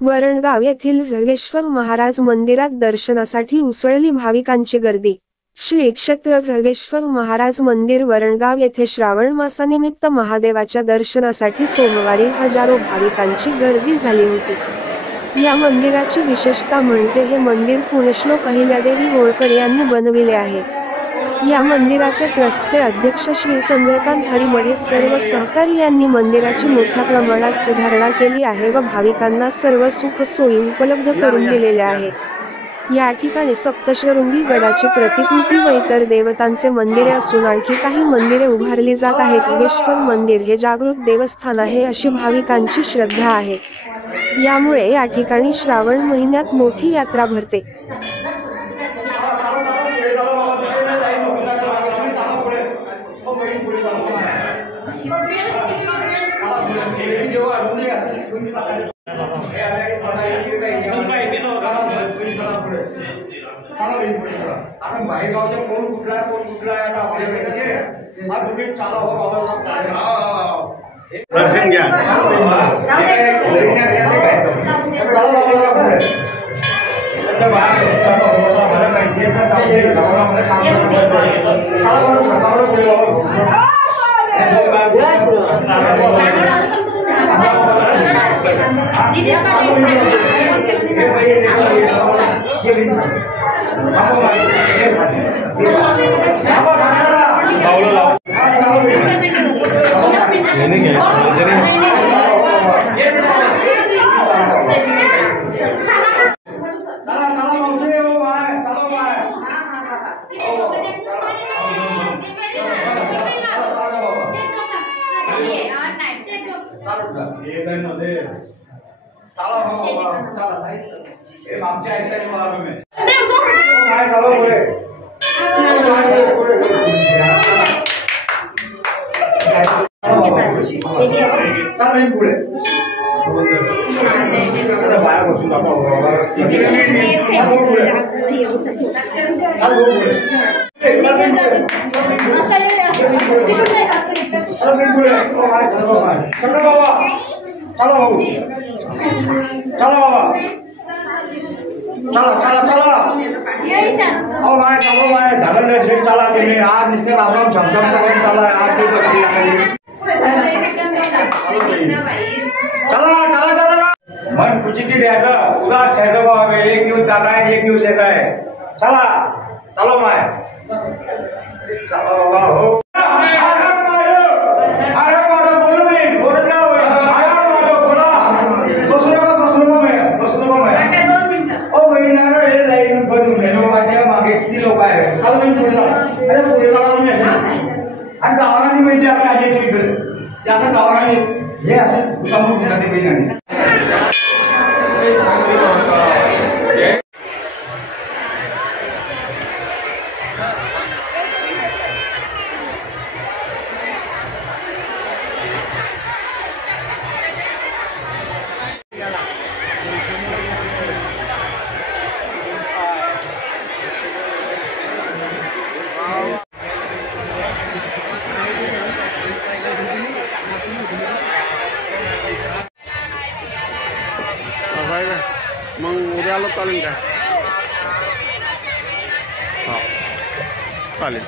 वरणगाव येथील जगेश्वर महाराज मंदिरात दर्शनासाठी उसळली भाविकांची गर्दी। श्री क्षेत्र जगेश्वर महाराज मंदिर वरणगाव येथे श्रावण मासानिमित्त महादेवाच्या दर्शनासाठी सोमवारी हजारो भाविकांची गर्दी झाली होती। या मंदिराची विशेषता म्हणजे हे मंदिर पुण्यश्लोक अहिल्यादेवी होळकर यांनी बनविले आहे। या मंदिराच्या ट्रस्टचे अध्यक्ष श्री चंद्रकांत हरिमढे सर्व सहकारी यांनी मंदिराची मोठ्या प्रमाणात सुधारणा केली आहे व भाविकांना सर्व सुख सोयी उपलब्ध करून दिलेल्या आहेत। या ठिकाणी सप्तशृंगी गडाची प्रतिकृती व इतर देवतांचे मंदिरे असून आणखी काही मंदिरे उभारली जात आहेत। जगेश्वर मंदिर हे जागृत देवस्थान आहे अशी भाविकांची श्रद्धा आहे। यामुळे या ठिकाणी श्रावण महिन्यात मोठी यात्रा भरते। दर्शन घ्या। मन खुशी द्यायचं, उदास ठेवायचं बाबा। एक दिवस जात आहे, एक दिवस येत आहे। चला चलो माय, चला बाबा। हो मागे किती लोक आहेत? अरे पुढे आणि गावाने माहिती आपल्या आजी त्याचा गावाने हे असं नाही। मग उद्या आलो चालेल का? हा चालेल।